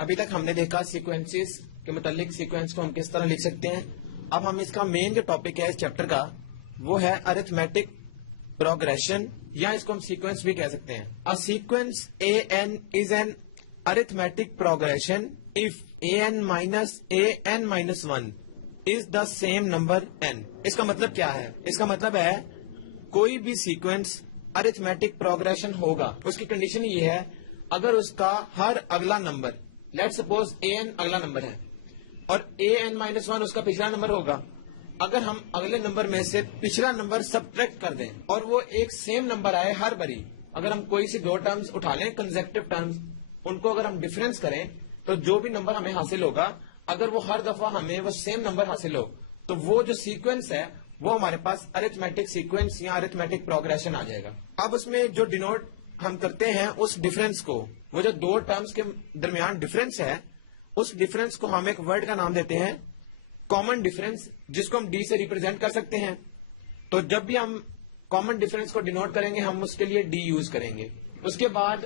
ابھی تک ہم نے دیکھا سیکوینسز کے متعلق سیکوینس کو ہم کس طرح لکھ سکتے ہیں. اب ہم اس کا مین جو ٹاپک ہے اس چیپٹر کا وہ ہے ارتھمیٹک پروگریشن, یا اس کو ہم سیکوینس بھی کہہ سکتے ہیں. A sequence AN is an arithmetic progression if AN minus AN minus 1 is the same number N. اس کا مطلب کیا ہے؟ اس کا مطلب ہے کوئی بھی سیکوینس ارتھمیٹک پروگریشن ہوگا, اس کی کنڈیشن یہ ہے اگر اس کا ہر اگلا نمبر, لیٹ سپوز AN اگلا نمبر ہے اور AN minus 1 اس کا پچھلا نمبر ہوگا, اگر ہم اگلے نمبر میں سے پچھلا نمبر سبٹریکٹ کر دیں اور وہ ایک سیم نمبر آئے ہر باری, اگر ہم کوئی سی دو ٹرمز اٹھا لیں کنزیکٹو ٹرمز, ان کو اگر ہم ڈفرینس کریں تو جو بھی نمبر ہمیں حاصل ہوگا اگر وہ ہر دفعہ ہمیں وہ سیم نمبر حاصل ہو تو وہ جو سیکوینس ہے وہ ہمارے پاس ارتھمیٹک سیکوینس یا ارتھمیٹک پروگریشن آ جائے گا. اب اس میں جو ڈینوٹ ہم کرتے ہیں اس ڈفرینس کو, وہ جو دو ٹرمز کے درمیان ڈفرینس ہے اس ڈفرینس کو ہم ایک ورڈ کا نام دیتے ہیں کامن ڈفرینس, جس کو ہم ڈی سے ریپرزینٹ کر سکتے ہیں. تو جب بھی ہم کامن ڈفرینس کو ڈینوٹ کریں گے ہم اس کے لیے ڈی یوز کریں گے. اس کے بعد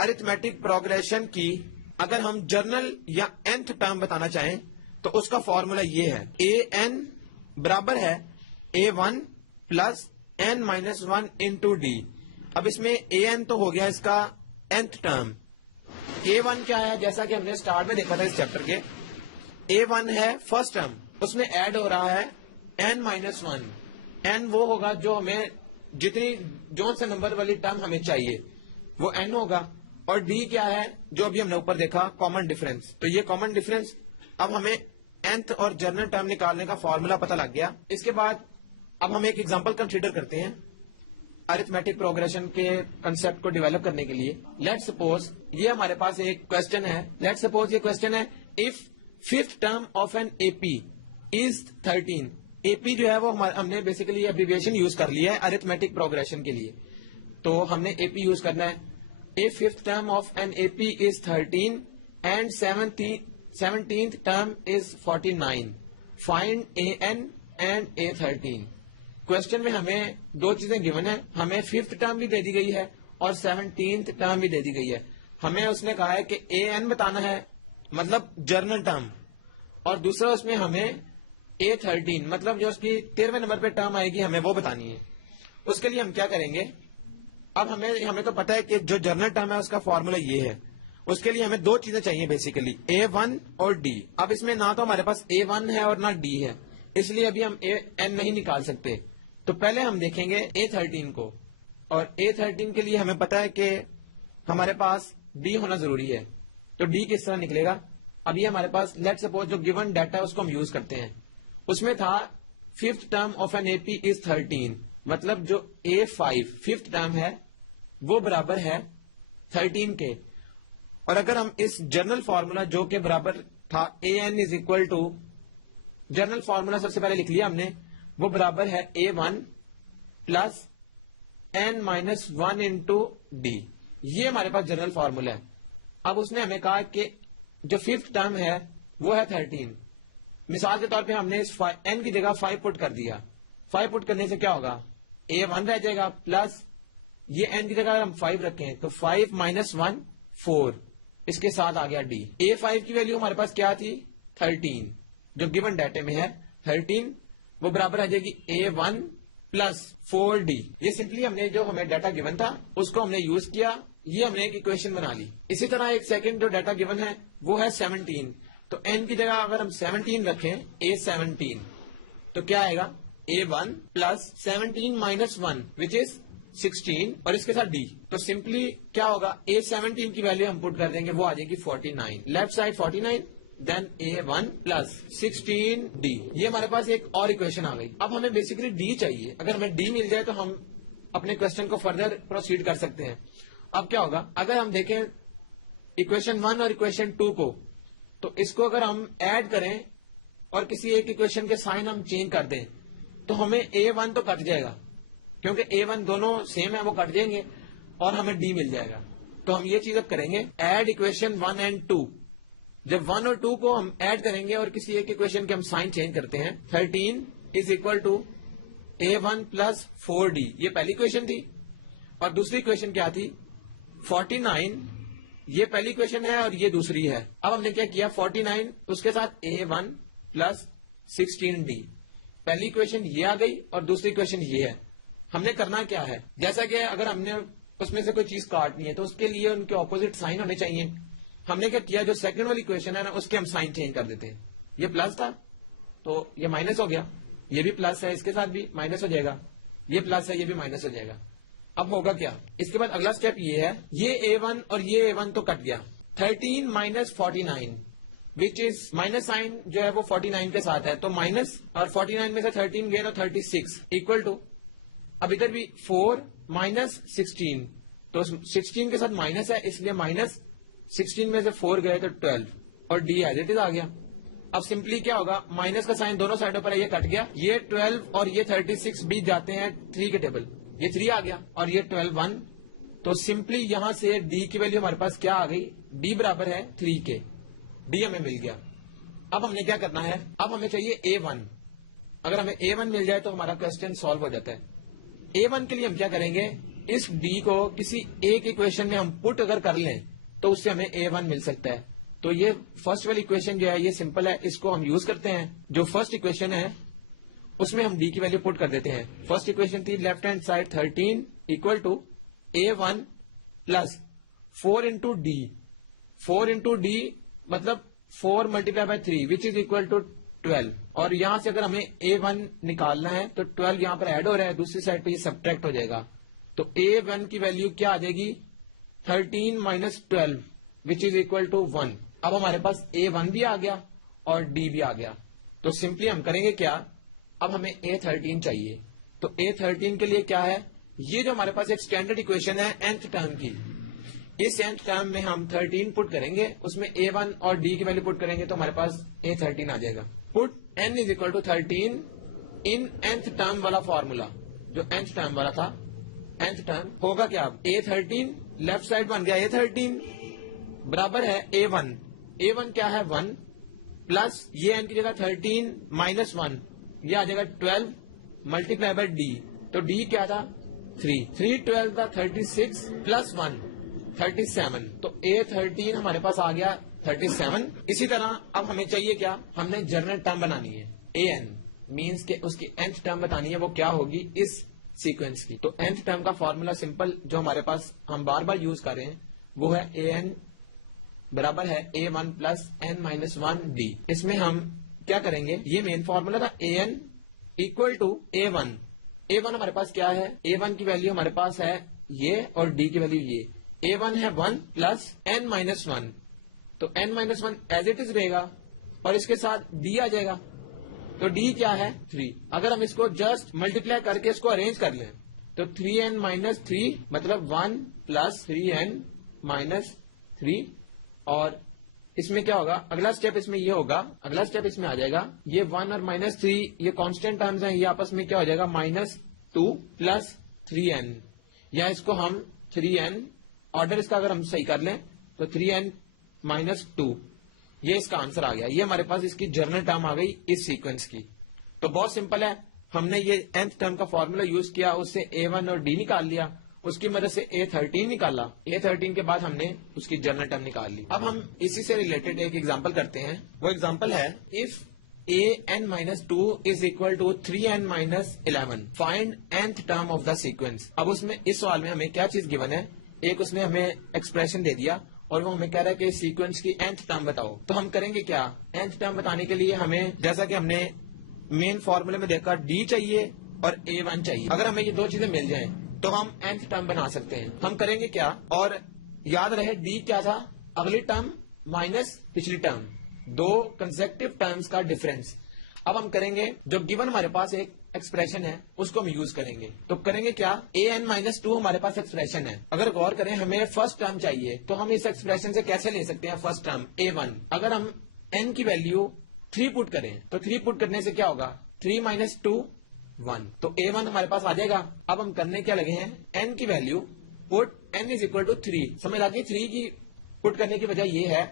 ارتھمیٹک پروگریشن کی اگر ہم جرنل یا nth ٹرم بتانا چاہیں تو اس کا فارمولا یہ ہے an برابر ہے a1 plus n minus 1 into D. اب اس میں an تو ہو گیا اس کا nth ٹرم, a1 کیا ہے جیسا کہ ہم نے اسٹارٹ میں دیکھا تھا اس چیپٹر کے, a1 ہے فرسٹ ٹرم, اس میں ایڈ ہو رہا ہے n مائنس 1. n وہ ہوگا جو ہمیں جتنی جون سے نمبر والی ٹرم ہمیں چاہیے وہ n ہوگا, اور ڈی کیا ہے جو ابھی ہم نے اوپر دیکھا کامن ڈفرینس. تو یہ کامن ڈفرینس اب ہمیں nth اور جرنل ٹرم نکالنے کا فارمولا پتہ لگ گیا. اس کے بعد اب ہم ایک ایگزامپل کنسیڈر کرتے ہیں ارتھمیٹک پروگریشن کے کنسپٹ کو ڈیولپ کرنے کے لیے. لیٹ سپوز یہ ہمارے پاس ایک کوشچن ہے, لیٹ سپوز یہ کوشچن ہے if fifth term of an A P is 13. A P جو ہے وہ ہم نے بیسیکلی ابریویشن یوز کر لیا ہے ارتھمیٹک پروگریشن کے لیے, تو ہم نے اے پی یوز کرنا ہے. A fifth term of an AP is 13 and 17th term is 49. Find AN and A13. Question میں ہمیں دو چیزیں given ہیں, ہمیں 5th term بھی دے دی گئی ہے اور 17th term بھی دے دی گئی ہے. ہمیں اس نے کہا ہے کہ AN بتانا ہے مطلب جرنل ٹرم, اور دوسرا اس میں ہمیں A13 مطلب جو اس کی 13ویں نمبر پہ ٹرم آئے گی ہمیں وہ بتانی ہے. اس کے لیے ہم کیا کریں گے, اب ہمیں تو پتا ہے کہ جو جرنل ٹرم ہے اس کا فارمولا یہ ہے, اس کے لیے ہمیں دو چیزیں چاہیے بیسیکلی A1 اور D. اب اس میں نہ تو ہمارے پاس A1 ہے اور نہ D ہے, اس لیے ابھی ہم N نہیں نکال سکتے. تو پہلے ہم دیکھیں گے A13 کو, اور A13 کے لیے ہمیں پتا ہے کہ ہمارے پاس D ہونا ضروری ہے. تو D کس طرح نکلے گا, اب یہ ہمارے پاس لیٹ سپوز جو گیون ڈیٹا اس کو ہم یوز کرتے ہیں, اس میں تھا fifth term of an A P is 13, مطلب جو A5 ففتھ ٹرم ہے وہ برابر ہے 13 کے. اور اگر ہم اس جرنل فارمولا جو کہ برابر تھا AN is equal to, general formula سب سے پہلے لکھ لیا ہم نے, وہ برابر ہے A1 plus n minus 1 into D. یہ ہمارے پاس جرنل فارمولا ہے. اب اس نے ہمیں کہا کہ جو ففتھ ٹرم ہے وہ ہے 13. مثال کے طور پہ ہم نے اس n کی جگہ 5 پٹ کر دیا. 5 پٹ کرنے سے کیا ہوگا, A1 رہ جائے گا پلس یہ n کی جگہ اگر ہم 5 رکھیں تو 5 مائنس 1 4, اس کے ساتھ آ گیا D. A5 کی ویلیو ہمارے پاس کیا تھی 13, جو گیون ڈیٹے میں ہے 13, وہ برابر آ جائے گی A1 پلس 4D. یہ سمپلی ہم نے جو ہمیں ڈیٹا گیون تھا اس کو ہم نے یوز کیا, یہ ہم نے ایک ایکویشن بنا لی. اسی طرح ایک سیکنڈ جو ڈیٹا گیون ہے وہ ہے 17, تو n کی جگہ اگر ہم 17 رکھیں A17 تو کیا آئے گا A1 پلس 17 مائنس 1 وچ از 16 اور اس کے ساتھ D. تو سمپلی کیا ہوگا A17 کی ویلیو ہم پٹ کر دیں گے, وہ آ جائے گی 49, لیفٹ سائڈ 49 دین A1 پلس 16D. یہ ہمارے پاس ایک اور اکویشن آ گئی. اب ہمیں بیسیکلی D چاہیے, اگر ہمیں D مل جائے تو ہم اپنے کوشچن کو فردر پروسیڈ کر سکتے ہیں. اب کیا ہوگا, اگر ہم دیکھیں اکویشن 1 اور اکویشن 2 کو, تو اس کو اگر ہم ایڈ کریں اور کسی ایک اکویشن کے سائن ہم چینج کر دیں تو ہمیں A1 تو کٹ جائے گا, کیونکہ A1 دونوں سیم ہے وہ کٹ جائیں گے اور ہمیں D مل جائے گا. تو ہم یہ چیز اب کریں گے, ایڈ اکویشن 1 اینڈ 2. جب 1 اور 2 کو ہم ایڈ کریں گے اور کسی ایک اکویشن کے ہم سائن چینج کرتے ہیں, 13 از equal to A1 plus 4D, یہ پہلی اکویشن تھی. اور دوسری اکویشن کیا تھی 49 یہ پہلی اکویشن ہے اور یہ دوسری ہے. اب ہم نے کیا کیا 49 اس کے ساتھ A1 پلس 16D. پہلی اکویشن یہ آ گئی اور دوسری اکویشن یہ ہے. ہم نے کرنا کیا ہے, جیسا کہ اگر ہم نے اس میں سے کوئی چیز کاٹنی ہے تو اس کے لیے ان کے اپوزٹ سائن ہونے چاہیے. ہم نے کیا کیا, جو سیکنڈ والی اکویشن ہے نا اس کے ہم سائن چینج کر دیتے ہیں. یہ پلس تھا تو یہ مائنس ہو گیا, یہ بھی پلس ہے اس کے ساتھ بھی مائنس ہو جائے گا, یہ پلس ہے یہ بھی مائنس ہو جائے گا. اب ہوگا کیا, اس کے بعد اگلا اسٹیپ یہ ہے, یہ A1 اور یہ A1 تو کٹ گیا. 13 minus 49 which is minus sign جو ہے وہ 49 کے ساتھ ہے, تو مائنس اور 49 میں سے 13 گئے تو 36 اکول ٹو, اب ادھر بھی 4 مائنس 16 تو 16 کے ساتھ مائنس ہے اس لیے مائنس 16 میں سے 4 گئے تو 12 اور ڈی ایز اٹ از آ گیا. اب سمپلی کیا ہوگا, مائنس کا سائن دونوں سائڈوں پر ہے, یہ کٹ گیا, یہ 12 اور یہ 36 بھی جاتے ہیں 3 کے ٹیبل, یہ 3 آ گیا اور یہ 12 1, تو سمپلی یہاں سے ڈی کی ویلیو ہمارے پاس کیا آ گئی, ڈی برابر ہے 3 کے, ڈی ہمیں مل گیا. اب ہم نے کیا کرنا ہے, اب ہمیں چاہیے A1. اگر ہمیں A1 مل جائے تو ہمارا کوسچن سالو ہو جاتا ہے. A1 کے لیے ہم کیا کریں گے, اس ڈی کو کسی ایک اکویشن میں ہم پٹ اگر کر لیں تو اس سے ہمیں A1 مل سکتا ہے. تو یہ فرسٹ والی اکویشن جو ہے یہ سمپل ہے, اس کو ہم یوز کرتے ہیں. جو فرسٹ اکویشن ہے اس میں ہم ڈی کی ویلیو پٹ کر دیتے ہیں. فرسٹ اکویشن تھی left hand side 13 equal to A1 plus 4 into D. 4 into D مطلب 4 multiply by 3 which is equal to 12, اور یہاں سے اگر ہمیں A1 نکالنا ہے تو 12 یہاں پر ایڈ ہو رہا ہے, دوسری سائڈ پہ یہ سبٹریکٹ ہو جائے گا. تو A1 کی ویلیو کیا آ جائے گی, 13 minus 12 which is equal to 1. اب ہمارے پاس A1 بھی آ گیا اور D بھی آ گیا. تو سمپلی ہم کریں گے کیا, اب ہمیں A13 چاہیے. تو A13 کے لیے کیا ہے, یہ جو ہمارے پاس ایک اسٹینڈرڈ اکویشن ہے nth ٹرم کی, اس nth ٹرم میں ہم 13 پٹ کریں گے, اس میں A1 اور D کی ویلیو پٹ کریں گے تو ہمارے پاس A13 آ جائے گا. Put n is equal to 13 in nth term والا فارمولا, جو nth ٹرم والا تھا. nth ٹرم ہوگا کیا, اب A13 لیفٹ سائڈ بن گیا A13 برابر ہے A1. A1 کیا ہے 1 پلس یہ n کی جگہ 13 مائنس 1, یہ آ جائے گا 12 ملٹیپلائی بائی ڈی. تو ڈی کیا تھا 3, 3 12 تھا 36 پلس 1 37. تو A13 ہمارے پاس آ گیا 37. اسی طرح اب ہمیں چاہیے کیا, ہم نے جنرل ٹرم بنانی ہے. an مینس کہ اس کی nth ٹرم بتانی ہے وہ کیا ہوگی اس سیکوینس کی. تو nth ٹرم کا فارمولا سمپل جو ہمارے پاس ہم بار بار یوز کر رہے ہیں وہ ہے an برابر ہے A1 plus n minus 1 D. اس میں ہم کیا کریں گے, یہ مین فارمولا تھا an equal to A1. A1 ہمارے پاس کیا ہے, A1 کی ویلیو ہمارے پاس ہے یہ اور D کی ویلیو یہ. A1 ہے 1 پلس n مائنس 1, تو n مائنس 1 ایز اٹ از رہے گا اور اس کے ساتھ D آ جائے گا. تو D کیا ہے 3. اگر ہم اس کو جسٹ ملٹیپلائی کر کے اس کو ارینج کر لیں تو 3n مائنس 3 مطلب 1 پلس 3n مائنس 3, اور اس میں کیا ہوگا, اگلا اسٹیپ اس میں یہ ہوگا, اگلا اسٹیپ اس میں آ جائے گا, یہ 1 اور مائنس 3 یہ کانسٹینٹ ٹرمز ہیں, یہ آپس میں کیا ہو جائے گا مائنس 2 پلس 3n, یا اس کو ہم 3n آرڈر اس کا اگر ہم صحیح کر لیں تو 3n مائنس 2, یہ اس کا آنسر آ گیا. یہ ہمارے پاس اس کی جرنل ٹرم آ گئی اس سیکوینس کی. تو بہت سمپل ہے, ہم نے یہ nth ٹرم کا فارمولا یوز کیا, اس سے A1 اور D نکال لیا, اس کی مدد سے A13 نکالا, A13 کے بعد ہم نے اس کی جنرل ٹرم نکال لی. اب ہم اسی سے ریلیٹڈ ایک ایگزامپل کرتے ہیں. وہ ایگزامپل ہے if an-2 is equal to 3n minus 11 find nth term of the sequence. اب اس میں اس سوال میں ہمیں کیا چیز گیون ہے, ایک اس نے ہمیں ایکسپریشن دے دیا اور وہ ہمیں کہہ رہا ہے کہ سیکوینس کی nth ٹرم بتاؤ. تو ہم کریں گے کیا, nth ٹرم بتانے کے لیے ہمیں جیسا کہ ہم نے مین فارمولے میں دیکھا D چاہیے اور A1 چاہیے. اگر ہمیں یہ دو چیزیں مل جائیں تو ہم nth ٹرم بنا سکتے ہیں. ہم کریں گے کیا, اور یاد رہے D کیا تھا, اگلی ٹرم مائنس پچھلی ٹرم, دو کنسیکٹیو ٹرمز کا ڈفرینس. اب ہم کریں گے جو گیون ہمارے پاس ایک ایکسپریشن ہے اس کو ہم یوز کریں گے. تو کریں گے کیا, an-2 ہمارے پاس ایکسپریشن ہے. اگر غور کریں ہمیں فرسٹ ٹرم چاہیے تو ہم اس ایکسپریشن سے کیسے لے سکتے ہیں فرسٹ ٹرم A1. اگر ہم n کی ویلیو 3 پٹ کریں تو 3 پٹ کرنے سے کیا ہوگا, 3 مائنس 2 1, تو A1 ہمارے پاس آ جائے گا. اب ہم کرنے کیا لگے ہیں, n کی value put n is equal to 3. سمجھ آ گئی, 3 کی پٹ کرنے کی وجہ یہ ہے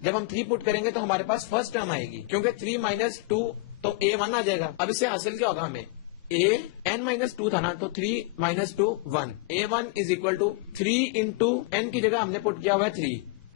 جب ہم 3 پٹ کریں گے تو ہمارے پاس فرسٹ ٹرم آئے گی, کیونکہ 3 مائنس 2 تو A1 آ جائے گا. اب اس سے حاصل کیا ہوگا, ہمیں n مائنس 2 تھا نا, تو 3 minus 2 1, A1 is equal to 3 into n کی جگہ ہم نے پٹ کیا ہوا ہے 3,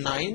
9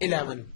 11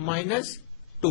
-2।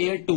A2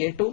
A2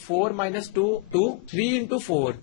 4 - 2 2, 3 × 4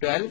12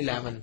11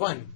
1।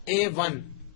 - A1,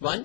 1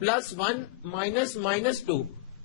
+1 - -2,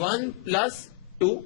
1 + 2,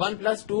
1 + 2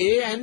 an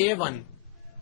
A1।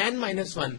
n - 1,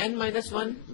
n - 1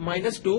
-2,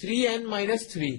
3n - 3,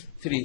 - 3,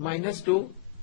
-2,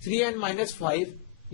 3n - 5,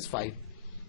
- 5,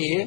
a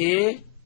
a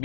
B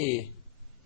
A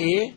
A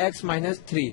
x - 3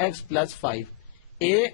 x + 5। A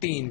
3।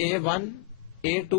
A1, A2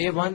A1,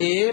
A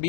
B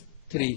- 3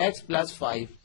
x + 5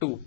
2।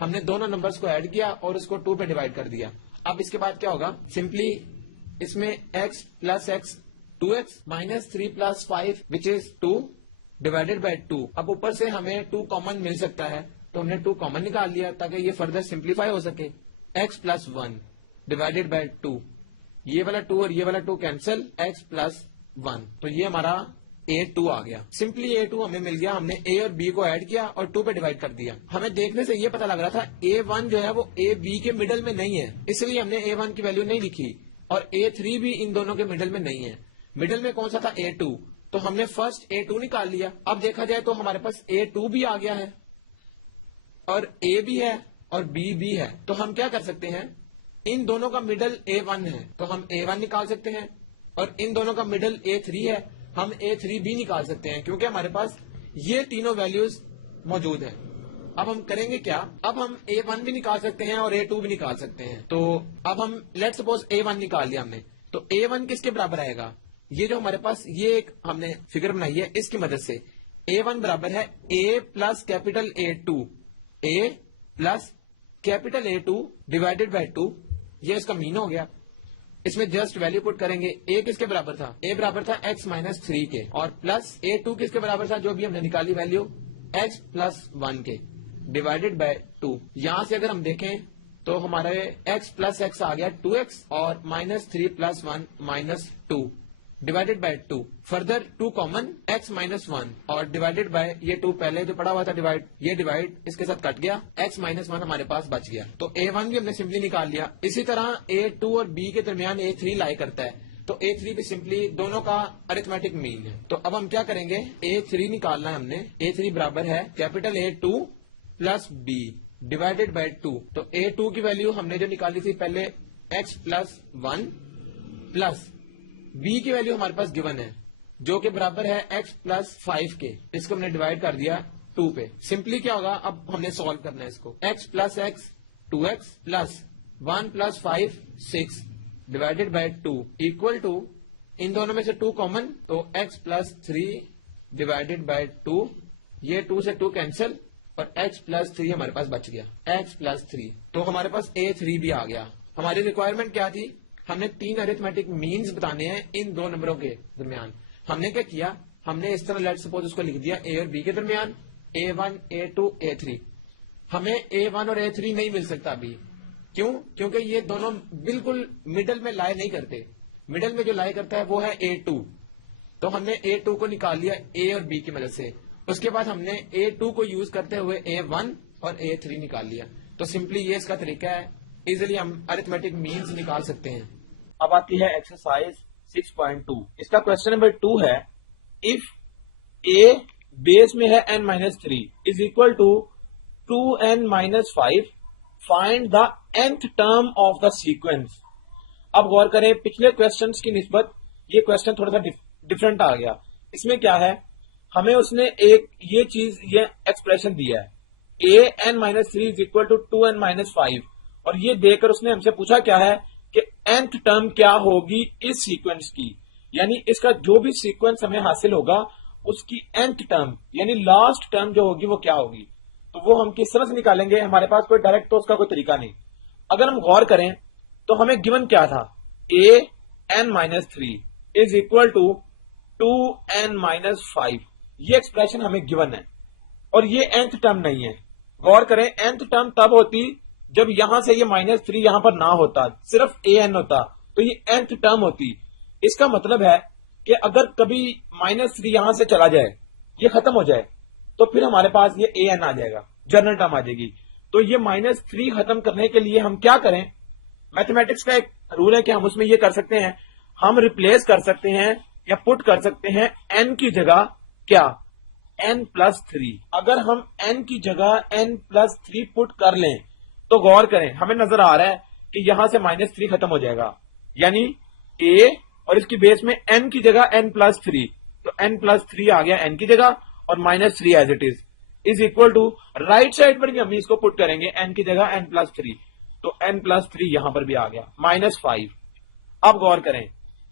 ہم نے دونوں نمبرز کو ایڈ کیا اور اس کو 2 پہ ڈیوائڈ کر دیا. اب اس کے بعد کیا ہوگا, سمپلی اس میں x plus x 2x minus 3 plus 5 which is 2 divided by 2. اب اوپر سے ہمیں 2 کامن مل سکتا ہے تو ہم نے 2 کامن نکال لیا تاکہ یہ فردر سمپلیفائی ہو سکے. x پلس 1 ڈیوائڈیڈ بائی 2, یہ والا 2 اور یہ والا 2 کینسل, x پلس 1, تو یہ ہمارا A2 آ گیا. سمپلی A2 ہمیں مل گیا, ہم نے A اور B کو ایڈ کیا اور 2 پہ ڈیوائڈ کر دیا. ہمیں دیکھنے سے یہ پتا لگ رہا تھا A1 جو ہے وہ AB کے مڈل میں نہیں ہے, اس لیے ہم نے A1 کی ویلیو نہیں لکھی, اور A3 بھی ان دونوں کے مڈل میں نہیں ہے. مڈل میں کون سا تھا, A2, تو ہم نے فرسٹ A2 نکال لیا. اب دیکھا جائے تو ہمارے پاس A2 بھی آ گیا ہے اور A بھی ہے اور B بھی ہے, تو ہم کیا کر سکتے ہیں, ان دونوں کا مڈل A1 ہے تو ہم A1 نکال سکتے ہیں, اور ان دونوں کا مڈل A3 ہے, ہم A3 بھی نکال سکتے ہیں کیونکہ ہمارے پاس یہ تینوں ویلیوز موجود ہیں. اب ہم کریں گے کیا, اب ہم A1 بھی نکال سکتے ہیں اور A2 بھی نکال سکتے ہیں. تو اب ہم لیٹ سپوز A1 نکال لیا ہم نے, تو A1 کس کے برابر آئے گا, یہ جو ہمارے پاس یہ ایک ہم نے فگر بنائی ہے اس کی مدد سے, A1 برابر ہے A plus capital A2, A plus capital A2 divided by 2, یہ اس کا مین ہو گیا. اس میں جسٹ ویلیو پٹ کریں گے. A کس کے برابر تھا, A برابر تھا x مائنس 3 کے, اور پلس A2 کس کے برابر تھا, جو بھی ہم نے نکالی ویلیو x پلس 1 کے, ڈیوائڈیڈ بائی 2. یہاں سے اگر ہم دیکھیں تو ہمارے x پلس ایکس آ گیا 2x, اور minus 3 plus 1 minus 2 divided by 2. Further 2 common x minus 1 اور ڈیوائڈیڈ بائی یہ 2 پہلے جو پڑا ہوا تھا ڈیوائڈ, یہ ڈیوائڈ اس کے ساتھ کٹ گیا, x مائنس 1 ہمارے پاس بچ گیا. تو A1 بھی ہم نے سمپلی نکال لیا. اسی طرح A2 اور B کے درمیان A3 لائی کرتا ہے, تو A3 بھی سمپلی دونوں کا ارتھمیٹک مین ہے. تو اب ہم کیا کریں گے, A3 نکالنا ہے ہم نے. A3 برابر ہے capital A2 plus B divided by 2. تو A2 کی ویلیو ہم نے جو نکالی تھی پہلے x پلس 1 پلس B کی ویلیو ہمارے پاس گیون ہے جو کہ برابر ہے x پلس 5 کے. اس کو ہم نے ڈیوائڈ کر دیا 2 پہ. سمپلی کیا ہوگا, اب ہم نے سالو کرنا ہے اس کو. x plus x 2x plus 1 plus 5 6 divided by 2 equal to, ان دونوں میں سے 2 کامن, تو x پلس 3 ڈیوائڈیڈ بائی 2, یہ 2 سے 2 کینسل, اور x پلس 3 ہمارے پاس بچ گیا, x پلس 3. تو ہمارے پاس A3 بھی آ گیا. ہماری ریکوائرمنٹ کیا تھی, ہم نے 3 ارتھمیٹک مینز بتانے ہیں ان 2 نمبروں کے درمیان. ہم نے کیا کیا, ہم نے اس طرح لیٹ سپوز اس کو لکھ دیا A اور B کے درمیان A1 A2 A3. ہمیں A1 اور A3 نہیں مل سکتا ابھی. کیوں, کیونکہ یہ دونوں بالکل مڈل میں لائے نہیں کرتے. مڈل میں جو لائے کرتا ہے وہ ہے A2, تو ہم نے A2 کو نکال لیا A اور B کی مدد سے. اس کے بعد ہم نے A2 کو یوز کرتے ہوئے A1 اور A3 نکال لیا. تو سمپلی یہ اس کا طریقہ ہے, ایزیلی ہم ارتھمیٹک مینز نکال سکتے ہیں. اب آتی ہے ایکسرسائز 6.2. اس کا کوشچن نمبر 2 ہے, اف A بیس میں ہے n-3 is equal to 2n-5 find the nth term of the sequence. اب غور کریں, پچھلے کوشچنس کی نسبت یہ کوشچن تھوڑا سا ڈفرنٹ آ گیا. اس میں کیا ہے, ہمیں اس نے ایک یہ چیز, یہ ایکسپریشن دیا ہے A(n-3) is equal to 2n-5, اور یہ دے کر اس نے ہم سے پوچھا کیا ہے کہ nth ٹرم کیا ہوگی اس سیکوینس کی, یعنی اس کا جو بھی سیکوینس ہمیں حاصل ہوگا اس کی nth ٹرم یعنی لاسٹ ٹرم جو ہوگی وہ کیا ہوگی. تو وہ ہم کس طرح سے نکالیں گے, ہمارے پاس کوئی ڈائریکٹ تو اس کا کوئی طریقہ نہیں. اگر ہم غور کریں تو ہمیں گیون کیا تھا, A(n-3) is equal to 2n-5, یہ ایکسپریشن ہمیں گیون ہے, اور یہ nth ٹرم نہیں ہے. غور کریں, nth ٹرم تب ہوتی جب یہاں سے یہ -3 یہاں پر نہ ہوتا, صرف an ہوتا, تو یہ nth ٹرم ہوتی. اس کا مطلب ہے کہ اگر کبھی -3 یہاں سے چلا جائے, یہ ختم ہو جائے, تو پھر ہمارے پاس یہ an آ جائے گا, جنرل ٹرم آ جائے گی. تو یہ -3 ختم کرنے کے لیے ہم کیا کریں, میتھمیٹکس کا ایک رول ہے کہ ہم اس میں یہ کر سکتے ہیں, ہم ریپلیس کر سکتے ہیں یا پٹ کر سکتے ہیں n کی جگہ کیا, n+3. اگر ہم n کی جگہ n+3 پٹ کر لیں تو غور کریں, ہمیں نظر آ رہا ہے کہ یہاں سے -3 ختم ہو جائے گا, یعنی A اور اس کی بیس میں n کی جگہ n+3, تو n+3 آ گیا n کی جگہ, اور -3 as it is equal to, right side پر بھی ہم اس کو پٹ کریں گے n کی جگہ n+3, تو n+3 یہاں پر بھی آ گیا -5. اب غور کریں,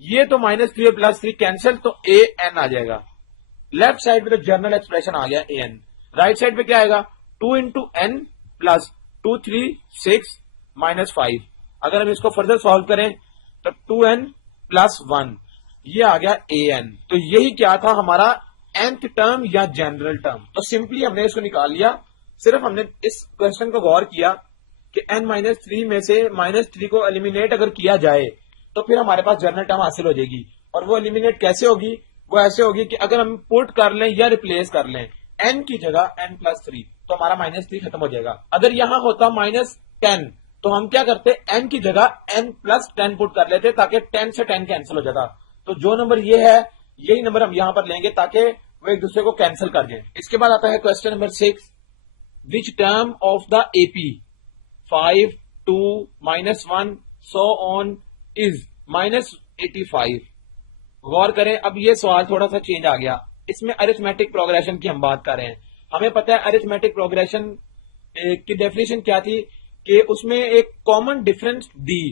یہ تو -3 اور +3 کینسل, تو an آ جائے گا. لیفٹ سائڈ پہ تو جنرل ایکسپریشن آ گیا an, رائٹ سائڈ پہ کیا آئے گا 2 into n plus 2 3 6 minus 5. اگر ہم اس کو فردر سالو کریں تو 2n plus 1 یہ آ گیا an. تو یہی کیا تھا ہمارا nth ٹرم یا جنرل ٹرم. تو سمپلی ہم نے اس کو نکال لیا. صرف ہم نے اس کوشچن کو غور کیا کہ n-3 میں سے -3 کو ایلیمینیٹ اگر کیا جائے تو پھر ہمارے پاس جنرل ٹرم حاصل ہو جائے گی. اور وہ ایلیمینیٹ کیسے ہوگی؟ وہ ایسے ہوگی کہ اگر ہم پٹ کر لیں یا ریپلیس کر لیں n کی جگہ n+3 تو ہمارا -3 ختم ہو جائے گا. اگر یہاں ہوتا -10 تو ہم کیا کرتے n کی جگہ n+10 پٹ کر لیتے تاکہ 10 سے 10 کینسل ہو جاتا. تو جو نمبر یہ ہے یہی نمبر ہم یہاں پر لیں گے تاکہ وہ ایک دوسرے کو کینسل کر دیں. اس کے بعد آتا ہے question number 6. Which term of the AP 5 2 -1 so on is -85. غور کریں اب یہ سوال تھوڑا سا چینج آ گیا. اس میں ارتھمیٹک پروگریشن کی ہم بات کر رہے ہیں. ہمیں پتہ ہے ارتھمیٹک پروگریشن کی ڈیفینیشن کیا تھی کہ اس میں ایک کامن ڈفرنس دی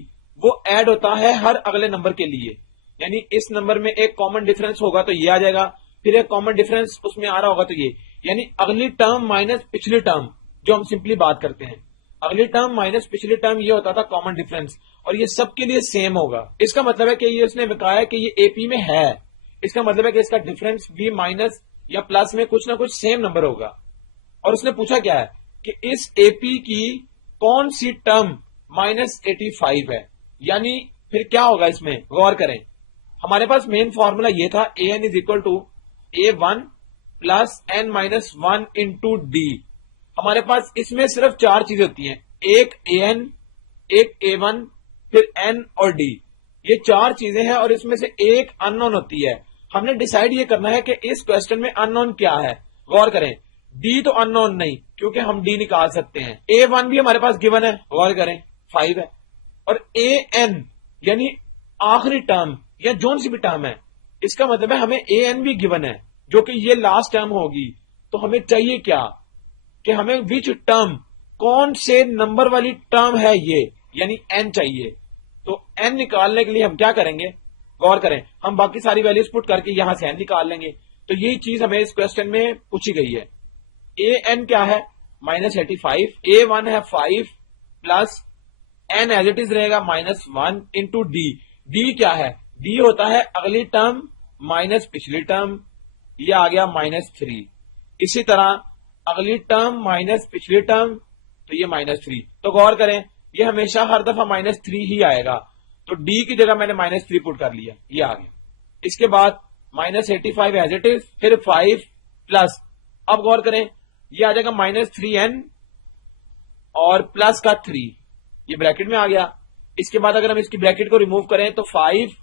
وہ ایڈ ہوتا ہے ہر اگلے نمبر کے لیے. یعنی اس نمبر میں ایک کامن ڈفرنس ہوگا تو یہ آ جائے گا, پھر ایک کامن ڈفرنس اس میں آ رہا ہوگا تو یہ, یعنی اگلی ٹرم مائنس پچھلی ٹرم جو ہم سمپلی بات کرتے ہیں. اگلی ٹرم مائنس پچھلی ٹرم یہ ہوتا تھا کامن ڈفرنس, اور یہ سب کے لیے سیم ہوگا. اس کا مطلب ہے کہ یہ اس نے بتایا ہے کہ یہ اے پی میں ہے. اس کا مطلب ہے کہ اس کا ڈفرنس بھی مائنس یا پلس میں کچھ نہ کچھ سیم نمبر ہوگا. اور اس نے پوچھا کیا ہے کہ اس اے پی کی کون سی ٹرم -85 ہے. یعنی پھر کیا ہوگا اس میں غور کریں. ہمارے پاس مین فارمولا یہ تھا an is equal to a1 plus n-1 into d. ہمارے پاس اس میں صرف 4 چیزیں ہوتی ہیں, ایک an, ایک a1, پھر n اور d. یہ 4 چیزیں ہیں اور اس میں سے ایک ان نون ہوتی ہے. ہم نے ڈیسائیڈ یہ کرنا ہے کہ اس کوشچن میں ان نون کیا ہے. غور کریں d تو ان نون نہیں کیونکہ ہم d نکال سکتے ہیں. a1 بھی ہمارے پاس گیون ہے, غور کریں 5 ہے. اور an یعنی آخری ٹرم یا جون سی بھی ٹرم ہے, اس کا مطلب ہے ہمیں an بھی گیون ہے جو کہ یہ لاسٹ ٹرم ہوگی. تو ہمیں چاہیے کیا کہ ہمیں وچ ٹرم کون سے نمبر والی ٹرم ہے یہ, یعنی n چاہیے. تو n نکالنے کے لیے ہم کیا کریں گے, غور کریں ہم باقی ساری ویلیوز پٹ کر کے یہاں سے n نکال لیں گے. تو یہی چیز ہمیں اس کوشچن میں پوچھی گئی ہے. an کیا ہے -85, a1 ہے 5 پلس n ایز اٹ از رہے گا -1 انٹو d. d کیا ہے, d ہوتا ہے اگلی ٹرم مائنس پچھلی ٹرم, یہ آ گیا -3. اسی طرح اگلی ٹرم مائنس پچھلی ٹرم تو یہ -3. تو غور کریں یہ ہمیشہ ہر دفعہ -3 ہی آئے گا. تو d کی جگہ میں نے -3 پٹ کر لیا, یہ آ گیا. اس کے بعد -85 ایز اٹ از, پھر 5 پلس, اب غور کریں یہ آ جائے گا -3n اور پلس کا 3, یہ بریکٹ میں آ گیا. اس کے بعد اگر ہم اس کی بریکٹ کو ریموو کریں تو 5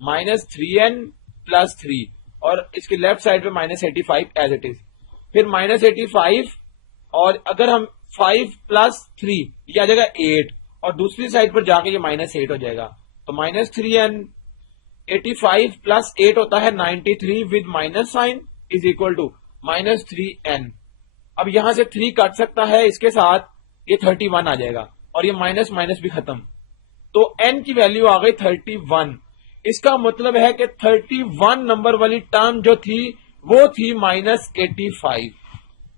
-3n پلس 3 اور اس کی لیفٹ سائڈ پہ -85 ایز اٹ از, پھر -85 اور اگر ہم 5 پلس 3 یہ آ جائے گا 8 اور دوسری سائڈ پر جا کے یہ -8 ہو جائے گا. تو -3n 85 پلس 8 ہوتا ہے 93 with minus sign is equal to -3n. اب یہاں سے 3 کٹ سکتا ہے, اس کے ساتھ یہ 31 آ جائے گا اور یہ مائنس مائنس بھی ختم. تو n کی ویلیو آ گئی 31. اس کا مطلب ہے کہ 31 نمبر والی ٹرم جو تھی وہ تھی -85.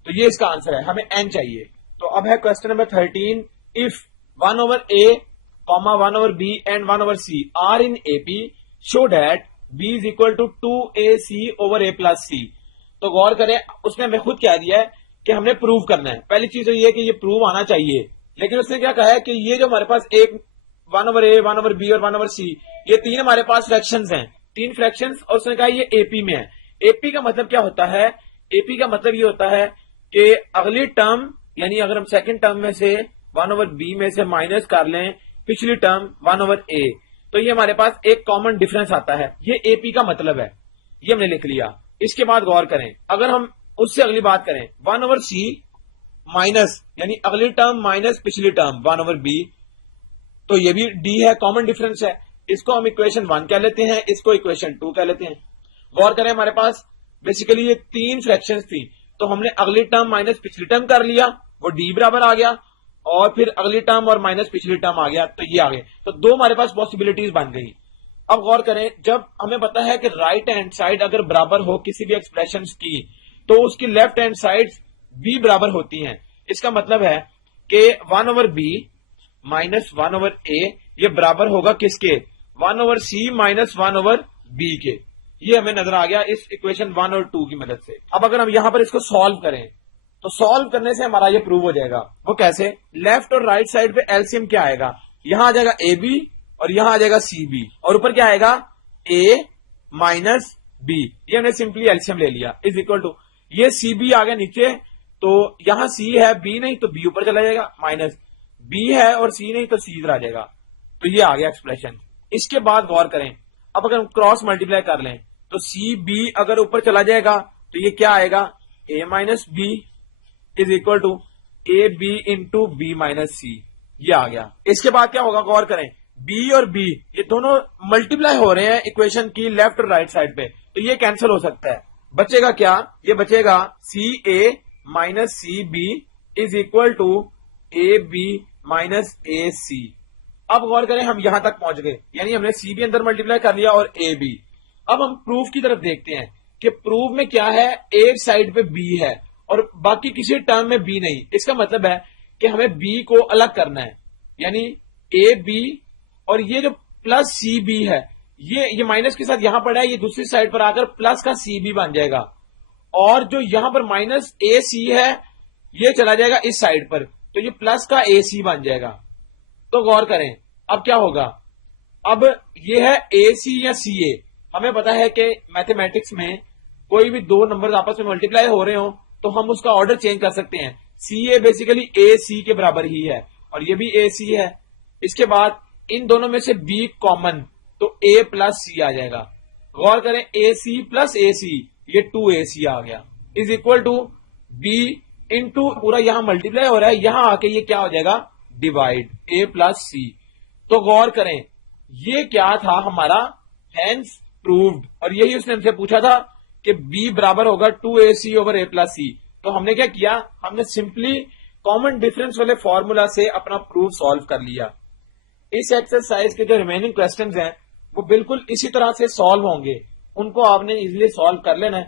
تو یہ اس کا آنسر ہے, ہمیں n چاہیے. تو اب ہے question number 13. If 1/a, 1/b and 1/c are in AP, show that b is equal to 2ac/a plus c. تو غور کریں اس نے ہمیں خود کہہ دیا ہے کہ ہم نے پروو کرنا ہے. پہلی چیز تو یہ ہے کہ یہ پروو آنا چاہیے, لیکن اس نے کیا کہا ہے کہ یہ جو ہمارے پاس ایک 1/a, 1/b اور 1/c یہ 3 ہمارے پاس فریکشنز ہیں, 3 فریکشنز, اور اس نے کہا یہ اے پی میں ہے. اے پی کا مطلب کیا ہوتا ہے, اے پی کا مطلب یہ ہوتا ہے کہ اگلی ٹرم یعنی اگر ہم سیکنڈ ٹرم میں سے 1/b میں سے مائنس کر لیں پچھلی ٹرم 1/a تو یہ ہمارے پاس ایک کامن ڈفرنس آتا ہے. یہ اے پی کا مطلب ہے, یہ ہم نے لکھ لیا. اس کے بعد غور کریں اگر ہم اس سے اگلی بات کریں 1/c مائنس یعنی اگلی ٹرم مائنس پچھلی ٹرم 1/b تو یہ بھی d ہے, کامن ڈفرنس ہے. اس کو ہم اکویشن 1 کہہ لیتے ہیں, اس کو اکویشن 2 کہہ لیتے ہیں. غور کریں ہمارے پاس بیسیکلی یہ 3 فریکشنز تھی, تو ہم نے اگلی ٹرم مائنس پچھلی ٹرم کر لیا, وہ d برابر آ گیا, اور پھر اگلی ٹرم اور مائنس پچھلی ٹرم آ گیا, تو یہ آ گئے. تو 2 ہمارے پاس پاسبلٹیز بن گئی. اب غور کریں جب ہمیں پتا ہے کہ رائٹ ہینڈ سائڈ اگر برابر ہو کسی بھی ایکسپریشن کی تو اس کی لیفٹ ہینڈ سائڈ بھی برابر ہوتی ہیں. اس کا مطلب ہے کہ 1/b مائنس 1/a یہ برابر ہوگا کس کے؟ 1/c مائنس 1/b کے. یہ ہمیں نظر آ گیا اس اکویشن 1 اور 2 کی مدد سے. اب اگر ہم یہاں پر اس کو سالو کریں تو سالو کرنے سے ہمارا یہ پروو ہو جائے گا. وہ کیسے؟ لیفٹ اور رائٹ سائڈ پہ ایلسیم کیا آئے گا؟ یہاں آ جائے گا اے بی اور یہاں آ جائے گا سی بی اور اوپر کیا آئے گا؟ A minus be. یہ ہم نے سمپلی ایلسیم لے لیا از اکول ٹو یہ سی بی آ گیا نیچے تو یہاں سی ہے بی نہیں تو بی اوپر چلا جائے گا مائنس بی ہے اور سی نہیں تو سی ادھر آ جائے گا. تو یہ آ گیا ایکسپریشن. اس کے بعد غور کریں اب اگر ہم کراس ملٹیپلائی کر لیں تو سی بی اگر اوپر چلا جائے گا تو یہ کیا آئے گا؟ A minus B is equal to A B into B minus C. یہ آ گیا. اس کے بعد کیا ہوگا غور کریں بی اور بی یہ دونوں ملٹیپلائی ہو رہے ہیں اکویشن کی لیفٹ اور رائٹ سائڈ پہ تو یہ کینسل ہو سکتا ہے. بچے گا کیا؟ یہ بچے گا C A minus C B is equal to A B minus A C. اب غور کریں ہم یہاں تک پہنچ گئے یعنی ہم نے سی بھی اندر ملٹیپلائی کر لیا اور اے بی. اب ہم پروف کی طرف دیکھتے ہیں کہ پروف میں کیا ہے ایک سائڈ پہ بی ہے اور باقی کسی ٹرم میں بی نہیں. اس کا مطلب ہے کہ ہمیں بی کو الگ کرنا ہے یعنی اے بی اور یہ جو پلس سی بی ہے یہ مائنس کے ساتھ یہاں پڑا ہے یہ دوسری سائڈ پر آ کر پلس کا سی بی بن جائے گا اور جو یہاں پر مائنس اے سی ہے یہ چلا جائے گا اس سائڈ پر تو یہ پلس کا اے سی بن جائے گا. تو غور کریں اب کیا ہوگا. اب یہ ہے اے سی یا سی اے. ہمیں پتا ہے کہ میتھمیٹکس میں کوئی بھی دو نمبر آپس میں ملٹیپلائی ہو رہے ہوں تو ہم اس کا آرڈر چینج کر سکتے ہیں. سی اے بیسیکلی اے سی کے برابر ہی ہے اور یہ بھی اے سی ہے. اس کے بعد ان دونوں میں سے بی کامن تو اے پلس سی آ جائے گا. غور کریں اے سی پلس اے سی یہ 2AC آ گیا is equal to B into پورا یہاں ملٹیپلائی ہو رہا ہے یہاں آ کے یہ کیا ہو جائے گا ڈیوائڈ اے پلس سی. تو غور کریں یہ کیا تھا ہمارا ہینس پروفڈ اور یہی اس نے ہم سے پوچھا تھا کہ بی برابر ہوگا 2AC اوور اے پلس سی. تو ہم نے کیا کیا ہم نے سمپلی کامن ڈفرنس والے فارمولا سے اپنا پروف سالو کر لیا. اس ایکسرسائز کے جو ریمیننگ کوسچنز ہیں وہ بالکل اسی طرح سے سالو ہوں گے ان کو آپ نے ایزیلی سالو کر لینا ہے.